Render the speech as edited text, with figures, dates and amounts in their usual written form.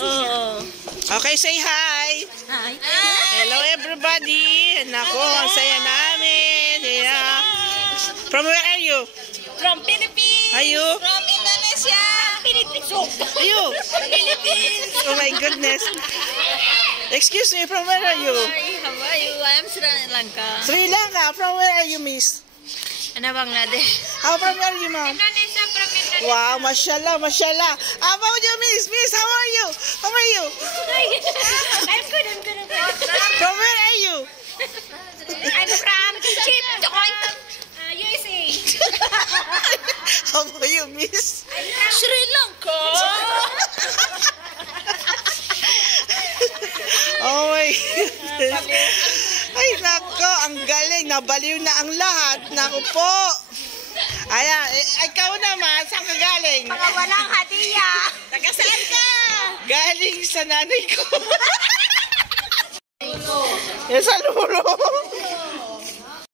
Oh. Okay, say hi. Hi. Hello everybody. Nako, ang saya namin. Yeah. From where are you? From Philippines. Are you? From Indonesia. Philippines. Are you? Philippines. Oh my goodness. Excuse me, from where are you? Hi, how are you? I am Sri Lanka. Sri Lanka. From where are you, miss? Ano Bangladesh? How from where are you, ma'am? Indonesia from Indonesia. Wow, mashallah, mashallah. How about you, miss? Miss, how are you? How are you? I'm good, I'm good, I'm good. From where are you? I'm from Egypt. USA. How about you, miss? Sri Lanka. Oh my goodness. Ay, nako, ang galing. Nabaliw na ang lahat. Naku po. Ayan, ikaw naman, saan ka galing? Mga walang hadiah. Taga saan ka? Galing sa nanay ko. Yes, sa lulo.